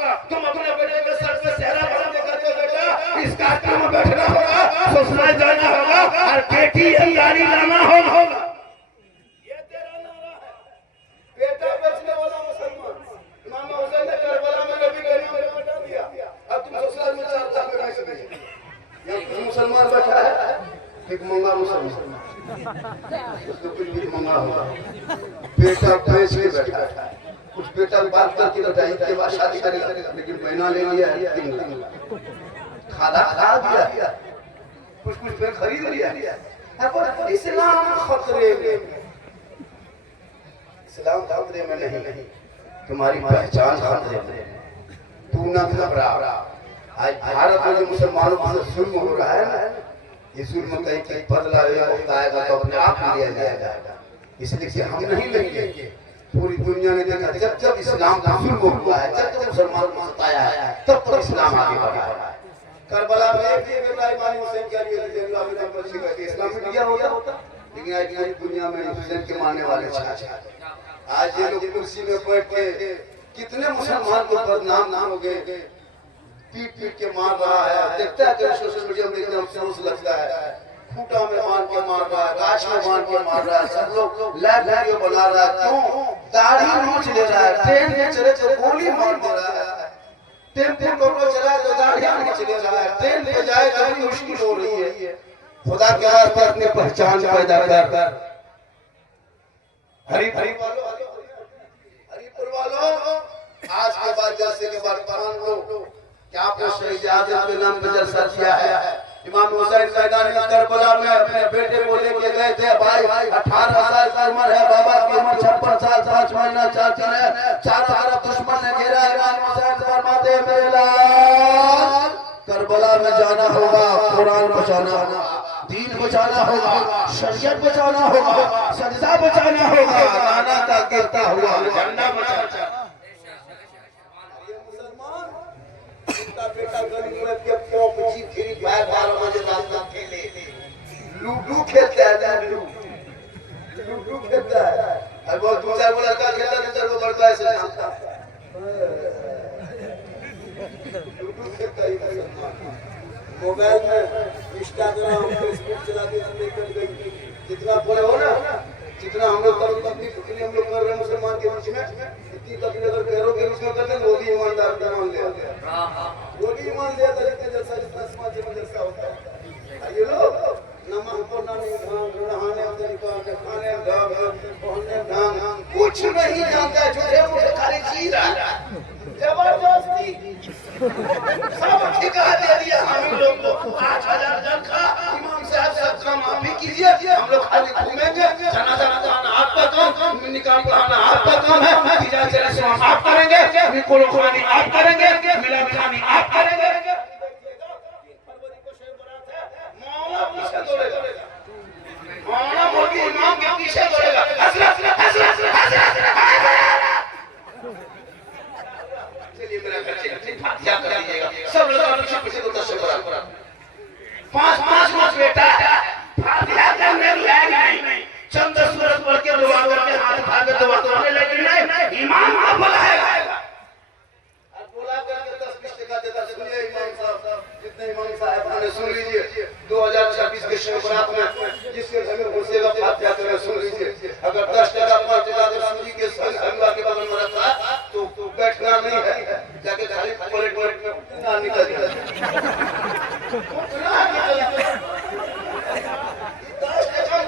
तुम अपने बेटे के सर पे सेहरा बांध के कहते हो बेटा इस काटे में बैठना होगा, ससुराल जाना होगा और KTM गाड़ी लाना होगा। ये तेरा नारा है। बेटा बेचने वाला मुसलमान इमाम हुसैन ने करबला में नबी करीम को बता दिया, अब तुम ससुराल में चाहता हो कैसे नहीं? ये मुसलमान बैठा है, एक मंगा मुसलमान, उसको कुछ भी मंगा होगा, बेटा बेच के बैठा है, कुछ बेटा बात करके बताई के बाद शादी करेगा, लेकिन महीना ले लिया 3 लाख, खाना खा दिया, कुछ पे खरीद लिया। अब इस्लाम खतरे में, इस्लाम खतरे में नहीं, तुम्हारी पहचान खतरे में, तू ना घबरा। आज भारत में जो मुसलमानों से जुल्म हो रहा है ना, ये जुल्म कहीं कहीं बदला वक्त आएगा तो अपने आप ही लिया जाएगा, इसलिए कि हम नहीं लेंगे। पूरी दुनिया ने देखा जब जब इस्लाम का जुल्म हुआ है, जब जब मुसलमान को सताया है, तब तब इस्लाम आगे बढ़ा है। करबला में एक भी बेटा इमाम हुसैन के लिए इस्लाम में दिया होता, लेकिन आज पूरी दुनिया में हुसैन के मानने वाले छा। आज ये लोग कुर्सी में बैठ के कितने मुसलमान को बदनाम हो गए, पीट के मार रहा है। देखता है कि सोशल मीडिया में एकदम अफसोस लगता है, खूंटा में बांध के मार रहा है, गाछ में बांध के मार रहा है, सब लोग लाइव वीडियो बना रहा है। क्यों? दाढ़ी नोच ले रहा है, ट्रेन में चले तो गोली मार दे रहा है, टेम्पो टोटो चला तो दाढ़ी नोच ले रहा है, ट्रेन पे जाए तो भी मुश्किल हो रही है। खुदा के रास्ते अपने पहचान पैदा कर। हरिपुर वालों, आज के बाद जैसे के बाद मान लो क्या आपने शहीद आजम के नाम पे जलसा किया है। इमाम हुसैन मैदान में करबला में अपने बेटे को लेके गए थे। भाई 18 साल की उम्र है, बाबा की उम्र 56 साल 5 महीना 4 दिन है। चारों तरफ दुश्मन ने घेरा। इमाम हुसैन फरमाते मेरे लाल करबला में जाना होगा, कुरान बचाना होगा, दीन बचाना होगा, शरीयत बचाना होगा, सजदा बचाना होगा, नाना का गिरता हुआ झंडा बचाना। बेटा गली में के पॉप जी फ्री फायर 12 बजे रात तक खेले, लूडो खेलता है, लूडो खेलता है। और वो 2-4 वो लड़का खेलता है, 2-4 वो लड़का ऐसे शांत लूडो खेलता है। मोबाइल में इंस्टाग्राम फेसबुक चलाते लेकर गई, जितना बड़े हो ना, जितना हम लोग तकलीफ के लिए हम लोग कर रहे हैं मुसलमान के बीच में, इतनी तकलीफ अगर पैरों के बीच में करते हैं वो भी ईमानदार मान ले, वो भी ईमान लिया तरीके जैसा जितना समाज में जैसा होता है। ये लोग नमाज पढ़ना नहीं, नहाने खाने पहनने ढंग कुछ नहीं जानता, झूठे मूठे खाली जी रहा है, जबरदस्ती सब ठिका दे दिया। हम लोग को 5000 जन का इमाम साहब सबका माफी कीजिए, हम लोग खाली घूमेंगे, जनाजा पढ़ाना आपका काम, निकाह पढ़ाना आपका काम है, तीजा चले से आप करेंगे, निकोल खुरानी आप करेंगे, मिलाद खानी आप करेंगे। फरवरी को शेर बारात है, मौला पीछे दौड़ेगा, मौला मोदी इमाम के पीछे दौड़ेगा, हजरत हजरत हजरत क्या कर दीजिएगा सब लोग पीछे को तशक्कुर। 5 बेटा फातिहा करने लायक नहीं, चंद सूरत पढ़ के दुआ करके हाथ उठा के दुआ करने लेकिन नहीं, इमाम आप बुलाएगा और बुला करके 10-20 टका देता। सुनिए इमाम साहब, जितने इमाम साहब ने सुन लीजिए 2026 के शब रात में जिसके घर में घुसेगा फातिहा करें, सुन लीजिए। अगर 10 टका 5 टका अगर सूजी के संग हलवा के बगल में रखा तो बैठना नहीं है, जाके खाली प्लेट में ना निकल जाए,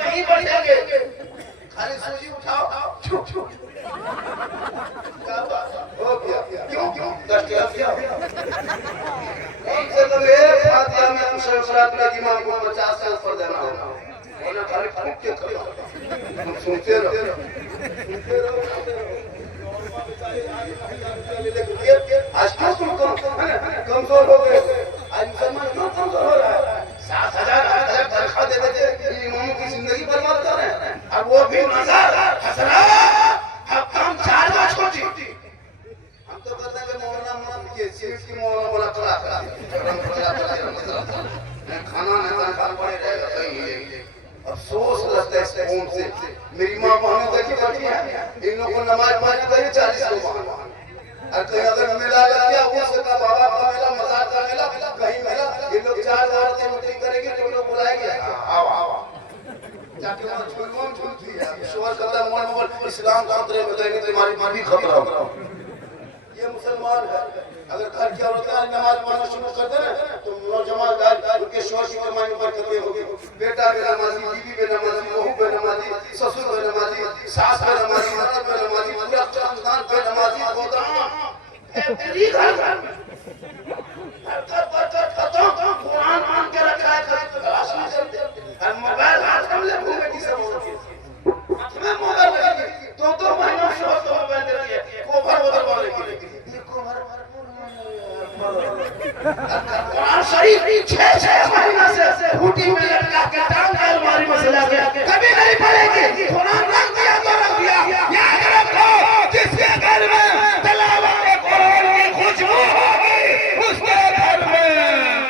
नहीं बढ़ेंगे, खाली सूजी उठाओ हो गया। क्यों 10 टका कम से कम एक फातिहा में मुशर्रफ में इमाम को 50 से ऊपर देना होगा, वरना खाली फूक के खड़ा सुनते रहो। आज क्यों तुम कमजोर हो गए? आज मुसलमान क्यों कमजोर हो रहा है? 7,000 तनख्वाह दे देते, इमामों की जिंदगी बर्बाद कर रहे हैं। अब वो भी नजर हम 4 बार छोटी, हम तो कहते हैं कि मौलाना मौलाना ये सीट की मौलाना करा खाना नहीं खाना पड़े रहेगा कहीं। अफसोस लगता है इस कौम से। मेरी माँ बहनें देखी बैठी है, इन लोगों को नमाज पढ़नी चाहिए 40 लोग और कहीं अगर मेला लग गया उससे का बाबा का मेला मजार का मेला कहीं मेला ये लोग 4 औरतें मीटिंग करेंगे तो लोग बुलाएंगे आओ आओ जाके वहां झूलवान झूलती है ईश्वर कहता है मोहम्मद इस्लाम का खतरे में कहेंगे तुम्हारी मां भी खतरा हो ये मुसलमान है अगर घर की औरतें नमाज पढ़ना शुरू कर दे ना तो नौजवान उनके शोर की कमाई पर करते होंगे बेटा बेनमाजी बीवी बेनमाजी बहू बेनमाजी ससुर बेनमाजी सास बेनमाजी ननद बेनमाजी पूरा खानदान बेनमाजी होता तेरी घर कर खत्म कुरान मान के रखा है क्लास में चलते और मोबाइल हाथ में ले घूमे की सब होती है मोबाइल लगी तो महीनों से मोबाइल दे रही है कोभर उधर बोले की ये कोभर कुरान शरीफ 6 महीना से फूटी में लटका के टांग के अलमारी में से लाके कभी नहीं पढ़ेगी कुरान रख दिया तो रख दिया याद रखो जिसके घर में तिलावत कुरान की खुशबू होगी उसके घर में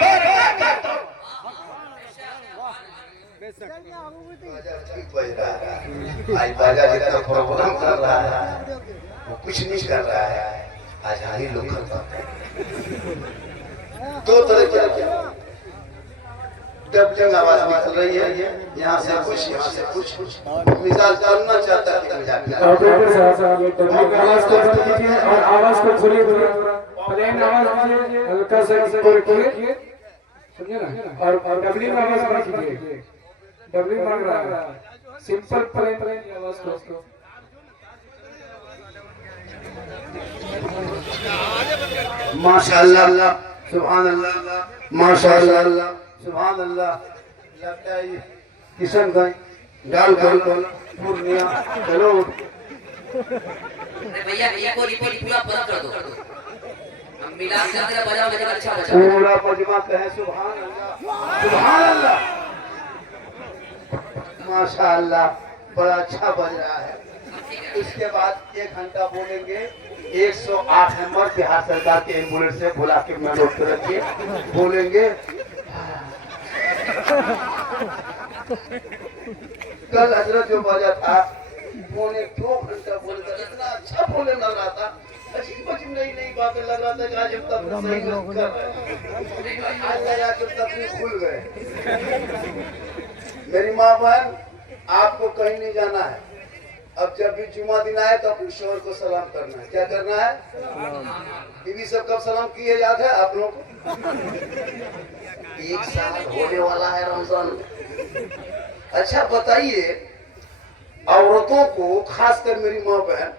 बरकत बाजा ठीक बज रहा है आज बाजा जितना प्रोग्राम कर रहा है वो कुछ नहीं कर रहा है आज ही लोग करते हैं दो तरह की डबलिंग आवाज निकल रही है यहाँ से कुछ मिजाज करना चाहता है डबलिंग आवाज को बंद कीजिए और आवाज को खोलिए प्लेन आवाज कीजिए हल्का सा करके समझे ना और डबलिंग आवाज बंद कीजिए डबलिंग मांग रहा है सिंपल प्लेन आवाज को माशाअल्लाह सुभान अल्लाह माशाअल्लाह सुभान अल्लाह लगता है किशनगंज डालगंज पूर्णिया चलो भैया ये को पूरा पूरा कर दो हम मिला के तेरा बजाओ लेकिन अच्छा बजाओ पूरा मजमा कहे सुभान अल्लाह माशाअल्लाह बड़ा अच्छा बज रहा है इसके बाद 1 घंटा बोलेंगे 108 नंबर बिहार सरकार के एम्बुलेंस से बुला के मैं लोग रखिए बोलेंगे कल हजरत जो बजा था 2.25 घंटा बोलकर इतना अच्छा बोलने लग रहा था अजीब अजीब नई बातें लग रहा था कि आज तक सही कर रहे आज लगा के तकलीफ खुल गए मेरी माँ बहन आपको कहीं नहीं जाना है अब जब भी जुमा दिन आए तो अपने शोहर को सलाम करना है क्या करना है बीवी सब कब सलाम किए याद है आप लोगों को 1 साल होने वाला है रमजान में अच्छा बताइए औरतों को खासकर मेरी माँ बहन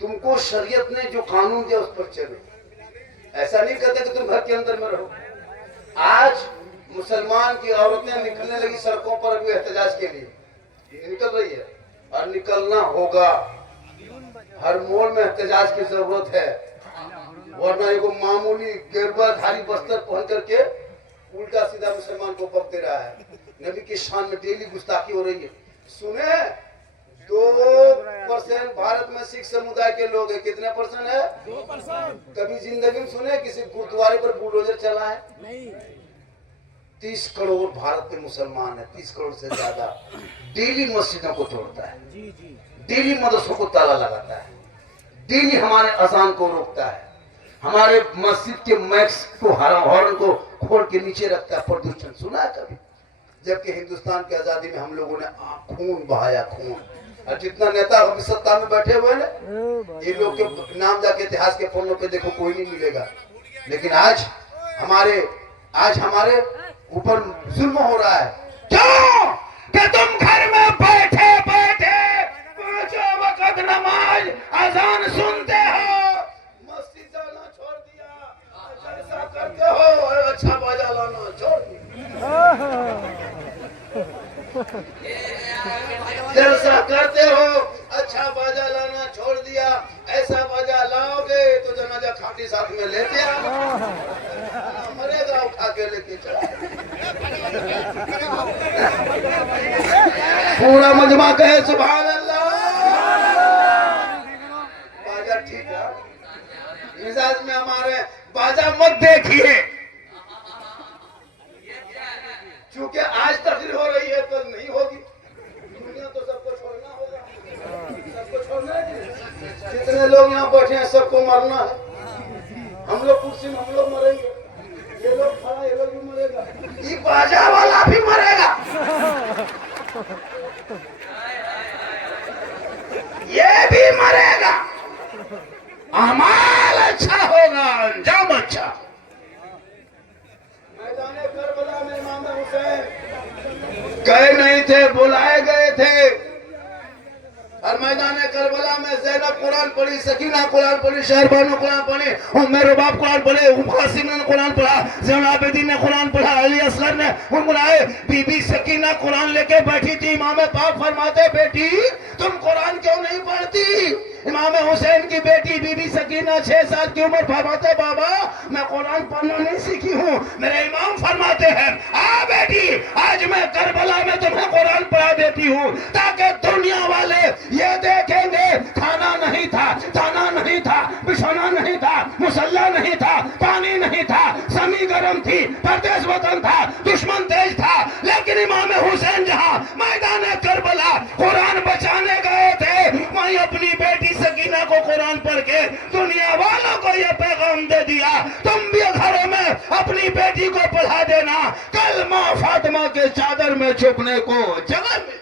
तुमको शरीयत ने जो कानून दिया उस पर चलो ऐसा नहीं कहते कि तुम घर के अंदर में रहो आज मुसलमान की औरतें निकलने लगी सड़कों पर अभी एहतजाज के लिए निकल रही है और निकलना होगा हर मोड़ में एहतजाज की जरूरत है वरना एगो मामूली गेरुआधारी बस्तर पहन करके उल्टा सीधा मुसलमान को पक दे रहा है नबी की शान में डेली गुस्ताखी हो रही है सुने 2% भारत में सिख समुदाय के लोग हैं कितने परसेंट है 2%। कभी जिंदगी में सुने किसी गुरुद्वारे पर बुलडोजर चला है नहीं 30 करोड़ भारत के मुसलमान है 30 करोड़ से ज्यादा डेली मस्जिदों को तोड़ता है डेली मदरसों को ताला लगाता है डेली हमारे अजान को रोकता है हमारे मस्जिद के मैक्स को हॉर्न को खोल के नीचे रखता है प्रदूषण सुना है कभी जबकि हिंदुस्तान की आजादी में हम लोगों ने खून बहाया खून और जितना नेता अभी सत्ता में बैठे हुए हैं ये लोग के नाम जाके इतिहास के पन्नों पे देखो कोई नहीं मिलेगा लेकिन आज हमारे ऊपर जुल्म हो रहा है क्यों कि तुम घर में बैठे बैठे 5 वक्त नमाज अजान सुनते हो मस्जिद जाना छोड़ दिया ऐसा करते हो अच्छा बाजा लाना छोड़ दिया जलसा करते हो अच्छा बाजा लाना छोड़ दिया ऐसा बाजा लाओगे तो जनाजा खाटी साथ में लेते आओ मरेगा उठा के लेके चला पूरा मजमा कहे सुभान अल्लाह बाजा ठीक है मिजाज में हमारे बाजा मत देखिए क्योंकि आज तकरीर हो रही है कल नहीं होगी दुनिया तो सबको छोड़ना होगा सबको छोड़ना है जितने लोग यहाँ बैठे हैं सबको मरना है, हम लोग कुर्सी में हम लोग मरेंगे, ये लोग खड़ा ये लोग भी मरेगा, ये बाजा वाला भी मरेगा, ये भी मरेगा। अमाल अच्छा होगा, अंजाम अच्छा। मैदाने करबला में इमाम हुसैन गए नहीं थे, बुलाए गए थे, और मैदान करबला में ज़ैनब कुरान पढ़ी, सकीना कुरान पढ़ी, शहरबानो कुरान पढ़ी, उम्र बाप कुरान पढ़े, कासिम ने कुरान पढ़ा, ज़ैनुल आबिदीन ने कुरान पढ़ा, अली असगर ने बुलाए, बीबी सकीना कुरान लेके बैठी थी। इमाम पाक फरमाते बेटी तुम कुरान क्यों नहीं पढ़ती? इमाम हुसैन की बेटी बीबी सकीना 6 साल की उम्र फरमाते बाबा मैं कुरान पढ़ना नहीं सीखी हूँ। मेरे इमाम फरमाते हैं आ बेटी आज मैं करबला में तुम्हें कुरान पढ़ा देती हूँ ताकि दुनिया वाले ये देखेंगे खाना नहीं था, दाना नहीं था, बिछौना नहीं था, मुसल्ला नहीं था, पानी नहीं था, जमी गर्म थी, परदेश वतन था, दुश्मन तेज था, लेकिन इमाम हुसैन जहाँ मैदान करबला कुरान बचाने गए थे वहीं अपनी बेटी सकीना को कुरान पढ़ के दुनिया वालों को यह पैगाम दे दिया तुम भी घरों में अपनी बेटी को पढ़ा देना, कल माँ फातिमा के चादर में छुपने को जगह में